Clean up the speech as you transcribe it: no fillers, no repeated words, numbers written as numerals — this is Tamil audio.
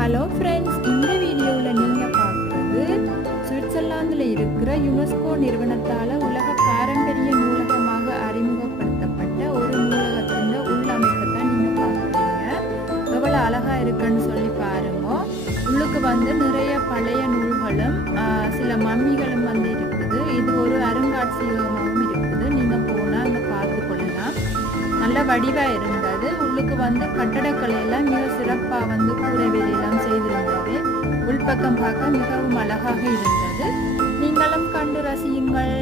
ஹலோ ஃப்ரெண்ட்ஸ், இந்த வீடியோவில் நீங்கள் பார்க்குறது சுவிட்சர்லாந்தில் இருக்கிற யுனெஸ்கோ நிறுவனத்தால் உலக பாரம்பரிய நூலகமாக அறிமுகப்படுத்தப்பட்ட ஒரு நூலகத்தின் உள்ளமைப்பை தான் நீங்கள் பார்க்குறீங்க. எவ்வளோ அழகாக இருக்குன்னு சொல்லி பாருங்க. உள்ளுக்கு நிறைய பழைய நூல்களும் சில மம்மிகளும் இருக்குது. இது ஒரு அருங்காட்சியகமாகவும் இருக்குது. நீங்கள் போனால் அங்கே பார்த்து கொள்ளலாம். நல்ல வடிவாக இருந்தது. உள்ளுக்கு கட்டடக்கலையெல்லாம் மிக சிறப்பாக கூரை வேலையெல்லாம் செய்திருந்தது. உள்பக்கம் பார்க்க மிகவும் அழகாக இருந்தது. நீங்களும் கண்டு ரசியுங்கள்.